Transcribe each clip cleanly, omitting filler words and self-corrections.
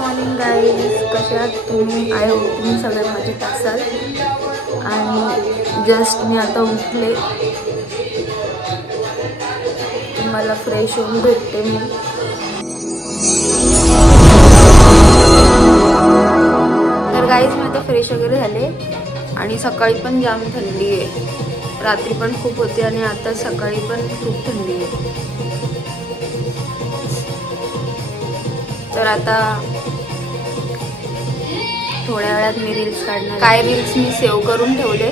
Morning guys, कसे आहात तुम्ही? आय होप तुम्ही सगळे मजेत असाल. आणि जस्ट मी आता उठले, तुम्हाला फ्रेश होऊन भेटते मी. तर गाईज मी आता फ्रेश वगैरे झाले आणि सकाळी पण जाम थंडी आहे. रात्री पण खूप होती आणि आता सकाळी पण खूप थंडी आहे. तर आता थोड्या वेळात मी रील्स काढणार. काय रील्स मी सेव्ह करून ठेवले,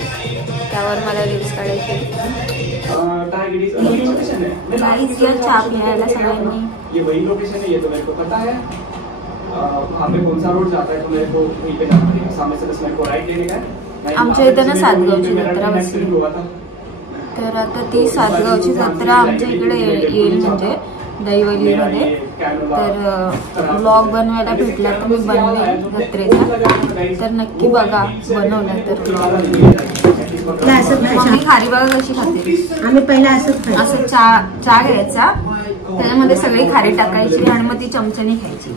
त्यावर मला रील्स काढायचे. चहा प्यायला सगळ्यांनी. ये वही लोकेशन है, ये तो मेरे को पता है. वहाँ पे कौन सा रोड जाता है तो मेरे को वहीं पे जाना पड़ेगा. सामने से बस मेरे को राइट लेने का है. आमच्या इथं ना सातगावची जत्रा बसली. तर आता ती सातगावची जत्रा आमच्या इकडे येईल, म्हणजे दैवलीमध्ये. तर ब्लॉग बनवायला भेटला तर मी बनवेन जत्रेचा, तर नक्की बघा. बनवला तर मम्मी खारी बघा कशी खाते. आम्ही पहिला असं चहा घ्यायचा, त्याच्यामध्ये सगळी खारी टाकायची आणि मग ती चमच्याने खायची.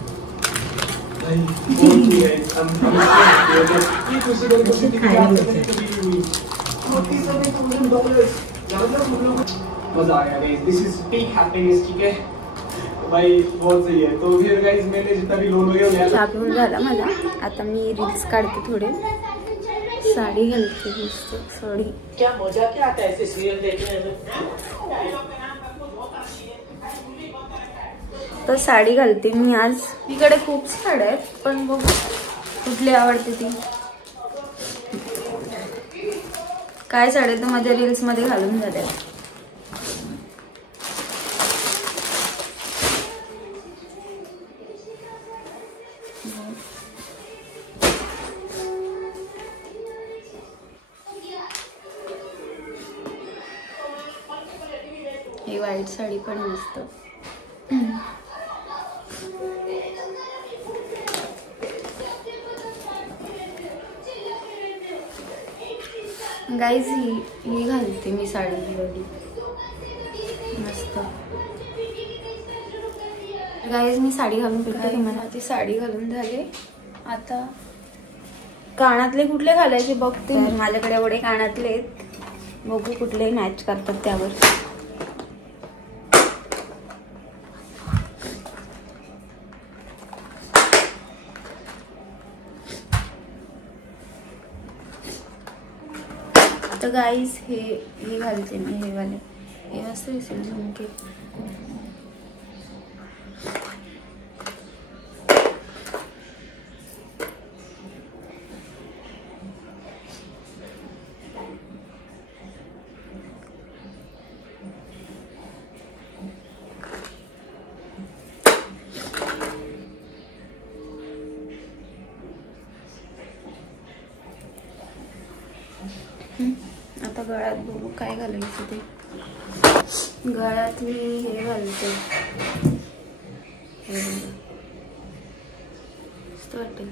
मजा आया guys. This is peak happiness. ठीक है भाई, बहुत सही है. तो फिर गाइस मैंने जितना भी लोन वगैरह लिया चहा पिऊन झाला माझा. आता मी रील्स काढते थोडे. साडी घालते मस्त साडी. क्या मजा क्या आता है ऐसे सीरियल देखने में. तर साडी घालते मी आज. तिकडे खूप साड्या आहेत, पण बघू कुठली आवडते ती. काय साड्या तर माझ्या रील्स मध्ये घालून झाल्या. ही व्हाईट साडी पण मस्त. गाईज ही घालते मी साडी एवढी मस्त. गाईज मी साडी घालून भेटते मला. ती साडी घालून झाले. आता कानातले कुठले घालायचे बघते. माझ्याकडे एवढे कानातले आहेत, बघू कुठले मॅच करतात त्यावर. तर गाईज हे घालते मी. हे वाले हे मस्त दिसेल झुमके. आता गळ्यात बघू काय घालायचं ते. गळ्यात मी हे घालते, हे मस्त वाटते.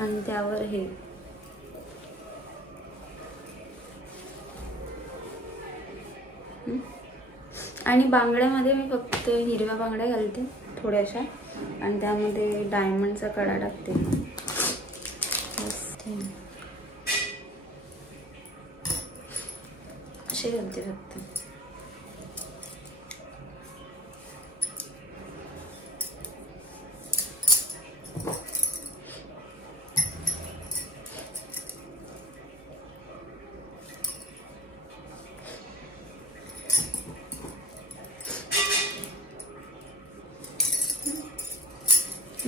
आणि त्यावर हे आणि बांगड्यामध्ये मी फक्त हिरव्या बांगड्या घालते थोड्याशा, आणि त्यामध्ये डायमंडचा कडा टाकते. असे घालते फक्त.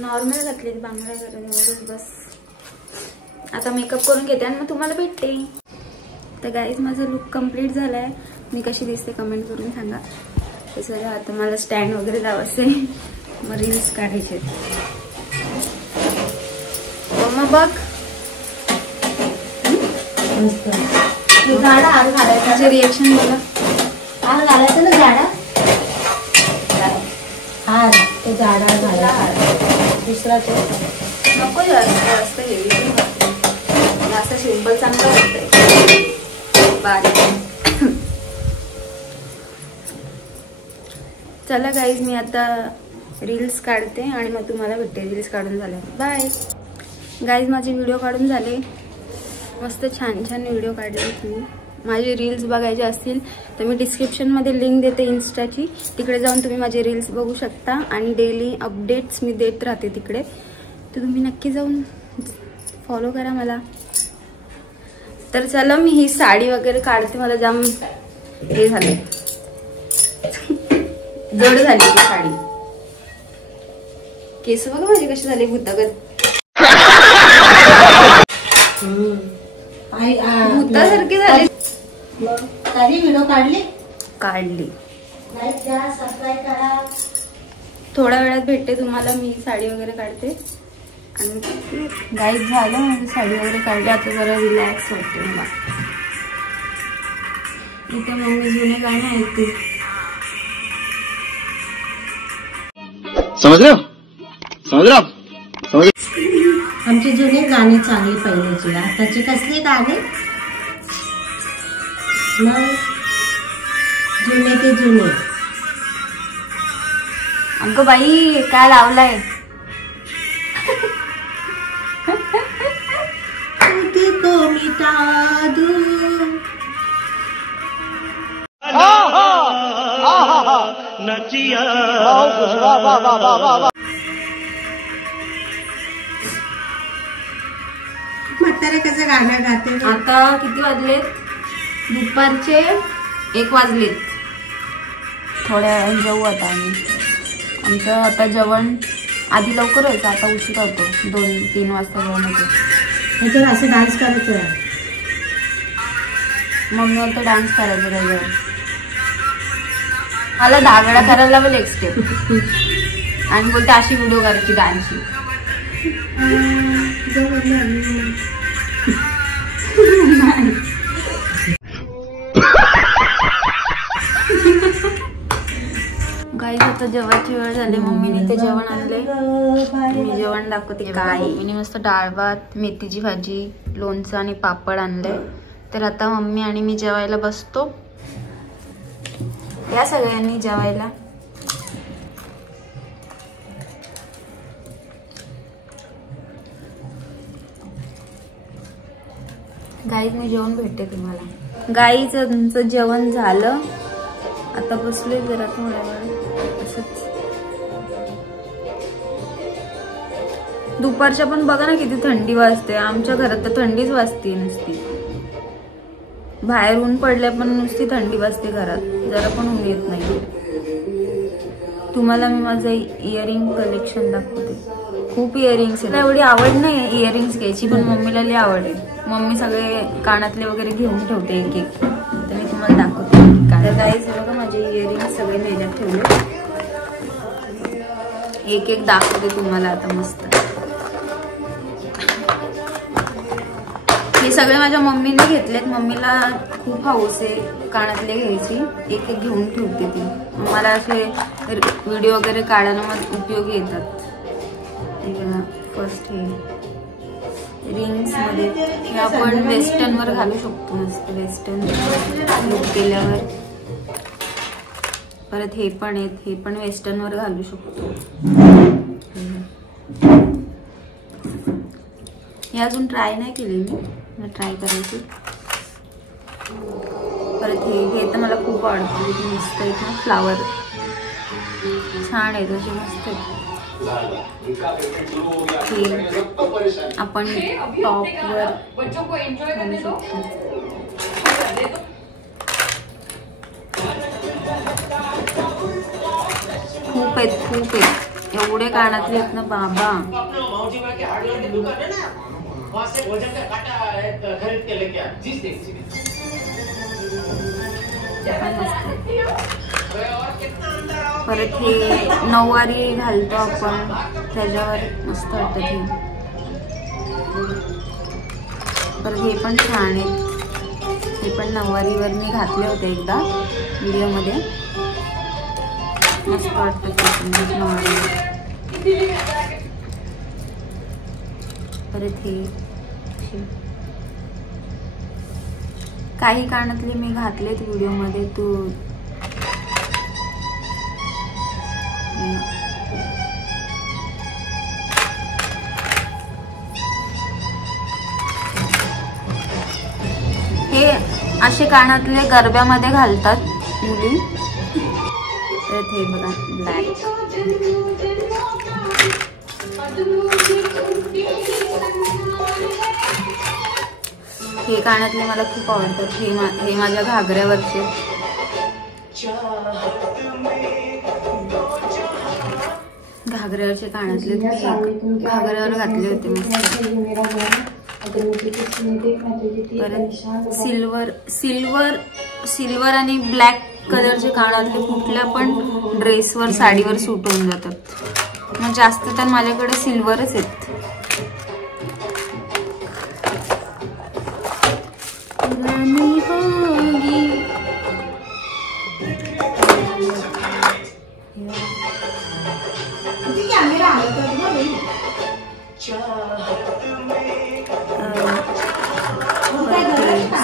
नॉर्मल घातली बांगड्या करायला बस. आता मेकअप करून घेते आणि मग तुम्हाला भेटते. तर गाईज माझा लुक कंप्लीट झालाय. मी कशी दिसते कमेंट करून सांगा. तर चला आता मला स्टँड वगैरे लावायचं आहे, मग रील्स काढायचे. मग बघ हार घालायचं. रिएक्शन बघा. हार घालायचं ना झाडा. हार ते झाडा घालायचा दुसरा तो. नको जास्त हेवी जास्त सिंपल चांगलं वाटतंय बारीक. चला गाईज मी आता रील्स काढते आणि मग तुम्हाला भेटते. रील्स काढून झाले. Bye guys. माझे व्हिडिओ काढून झाले. मस्त छान छान व्हिडिओ काढले. तुम्ही माझे रील्स बघायचे असतील तर मी डिस्क्रिप्शनमध्ये लिंक देते इन्स्टाची. तिकडे जाऊन तुम्ही माझे रील्स बघू शकता आणि डेली अपडेट्स मी देत राहते तिकडे. तर तुम्ही नक्की जाऊन फॉलो करा मला. तर चला मी ही साडी वगैरे काढते. मला जाम हे झाले जड झाली ती साडी. केस बघा माझे कसे झाले भूतागत. भूतासारखे झाले. व्हिडिओ काढली. सबस्क्राईब करा. थोड्या वेळात भेटते तुम्हाला. मी साडी वगैरे काढते आणि गाईड झालं म्हणजे साडी वगैरे काढली. आता जरा रिलॅक्स वाटते मला. इथे मम्मी जुने गाणं ऐकते. समझ रहे हो? आमचे जुने गाणे चांगले पहिलेचे. आताचे कसले गाणे मग जुने ते जुने. अगं बाई काय लावलाय. को मिटा दूं म्हातारे कसं गाणं गाते. आता किती वाजलेत? दुपारचे 1 वाजलेत. थोड्या वेळाने जेवू आता आम्ही. आमचं आता जेवण आधी लवकर व्हायचं. आता उशीर होतो. 2-3 वाजता जेवण होतं. त्याच्यावर असं डान्स करायचं. मम्मीवर तर डान्स करायचं त्याच्यावर. मला दागडा करायला लावेल एक स्टेप आणि बोलते अशी व्हिडिओ करायची डान्सची. गाईस आता जेवायची वेळ झाली. मम्मीने ते जेवण आणले. मी जेवण दाखवते. काय मी मस्त डाळ भात, मेथीची भाजी, लोणचं आणि पापड आणले. तर आता मम्मी आणि मी जेवायला बसतो. या सगळ्यांनी जेवायला. गाईज मी जेवण भेटते तुम्हाला. गाईज तुमचं जेवण झालं. आता बसले जरा थोड्या वेळ असंच. दुपारच्या पण बघा ना किती थंडी वाजते. आमच्या घरात तर थंडीच वाजते नुसती. बाहेर ऊन पडल्या पण नुसती थंडी वाजते घरात. जरा पण ऊन येत नाही. तुम्हाला मी माझं इयरिंग कलेक्शन दाखवते. खूप इयरिंग्स आहेत. एवढी आवड नाही इयरिंग्स घ्यायची पण मम्मीला लई आवड आहे. मम्मी सगळे कानातले वगैरे घेऊन ठेवते एक एक. तर मी तुम्हाला दाखवते. तर गाईज बघा माझे इयरिंग्स सगळे मेल्यात ठेवले. एक एक दाखवते तुम्हाला आता मस्त. हे सगळे माझ्या मम्मीने घेतलेत. मम्मीला खूप हौस आहे कानातले घ्यायची. एक एक घेऊन ठेवते ती. मला असे व्हिडिओ वगैरे काढायला मला उपयोगी येतात. फर्स्ट हे रिंग्स मध्ये हे आपण वेस्टर्न वर घालू शकतो. मस्त वेस्टर्न लुक केल्यावर. परत हे पण आहेत. हे पण वेस्टर्न वर घालू शकतो. हे अजून ट्राय नाही केली मी. ट्राय करायची. परत हे तर मला खूप आवडतं. मस्त आहेत ना फ्लावर. छान आहेत असे मस्त आहेत. आपण टॉपवर घालू शकतो. खूप आहेत. एवढे कानातले आहेत ना बाबा. परत हे नऊवारी घालतो आपण त्याच्यावर मस्त वाटतं ते. परत हे पण छान आहेत. हे पण नऊवारीवर मी घातले होते एकदा व्हिडिओमध्ये. मस्त वाटतं ते नऊवारी. परत हे काही कानातले मी घातलेत व्हिडिओमध्ये, तू हे असे कानातले गरब्यामध्ये घालतात मुली. परत हे बघा ब्लॅक. हे कानातले मला खूप आवडतात. हे माझ्या घागऱ्यावरचे. घागऱ्यावरचे कानातले घागऱ्यावर घातले होते मी. परत सिल्वर आणि ब्लॅक कलरचे कानातले कुठल्या पण ड्रेसवर साडीवर सूट होऊन जातात. मग जास्त तर माझ्याकडे सिल्वरच आहेत.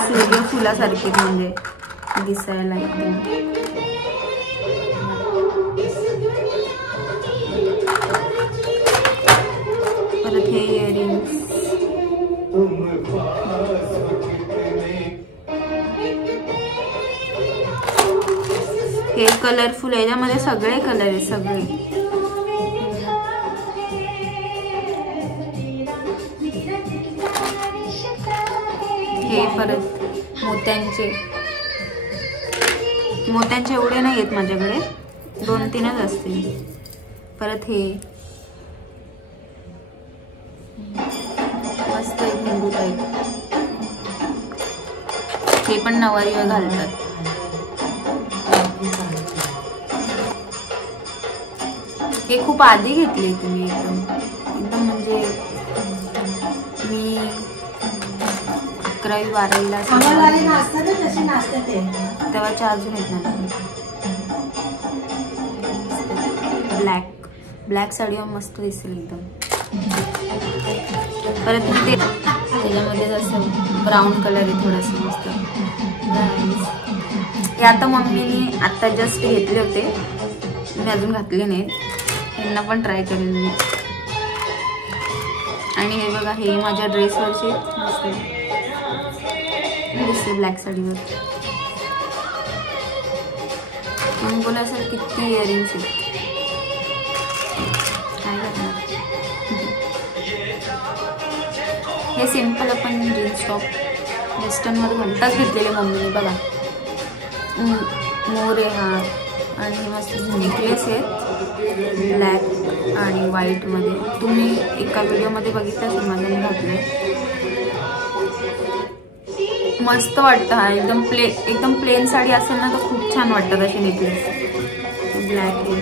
सूर्यफुलासारखे म्हणजे दिसायला एकदम. परत हे इयरिंग्स. हे कलरफुल, याच्यामध्ये सगळे कलर आहेत सगळे. हे परत मोत्यांचे एवढे नाही आहेत माझ्याकडे, 2-3च असतील. परत हे मस्त एक हिंदू टाईप. हे पण नवारीवर घालतात. हे खूप आधी घेतले तुम्ही, एकदम म्हणजे मी 11वी-12वीला तेव्हाच्या अजून आहेत माझ्याकडे. ब्लॅक साडीवर मस्त दिसेल एकदम. परत ते त्याच्यामध्ये जसं ब्राऊन कलर आहे थोडंसं मस्त. हे आता मम्मीने आता जस्ट घेतले होते, मी अजून घातले नाहीत. यांना पण ट्राय करेल मी. आणि हे बघा, हे माझ्या ड्रेसवरचे मस्त दिसते ब्लॅक साडीवर. तुम्ही बोला असेल किती इयरिंग्स आहेत, काय करणार. हे सिम्पल आपण जीन्स टॉप वेस्टर्नवर घंटाच घेतलेले मम्मीने बघा. मोरे हार आणि हे मस्त नेकलेस आहेत ब्लॅक आणि व्हाईटमध्ये. तुम्ही एका व्हिडिओमध्ये बघितलं असेल माझं मी घातलंय. मस्त वाटतं. हा एकदम प्लेन साडी असेल ना तर खूप छान वाटतात असे नेकलेस. ब्लॅक आहे.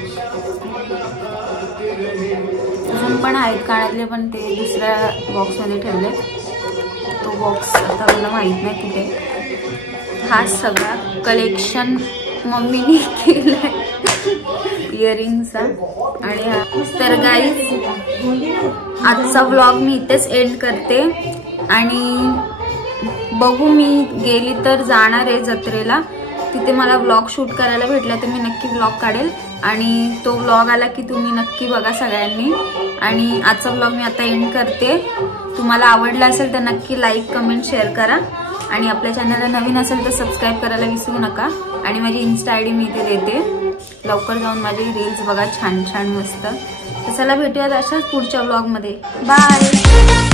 अजून पण आहेत कानातले, पण ते दुसऱ्या बॉक्समध्ये ठेवले. तो बॉक्स आता मला माहीत नाही कुठे. हा सगळा कलेक्शन मम्मीने केलाय इयरिंगचा. आणि हा तर गाईज आजचा व्लॉग मी इथेच एंड करते. आणि बघू, मी गेली तर जाणार आहे जत्रेला, तिथे मला व्लॉग शूट करायला भेटला तर मी नक्की व्लॉग काढेल. आणि तो व्लॉग आला की तुम्ही नक्की बघा सगळ्यांनी. आणि आजचा व्लॉग मी आता एंड करते. तुम्हाला आवडला असेल तर नक्की लाईक, कमेंट, शेअर करा. आणि आपल्या चॅनलला नवीन असेल तर सबस्क्राईब करायला विसरू नका. आणि माझी इन्स्टा ID मी इथे देते, लवकर जाऊन माझे रील्स बघा छान छान मस्त. तर चला भेटूयात अशाच पुढच्या व्लॉगमध्ये. बाय.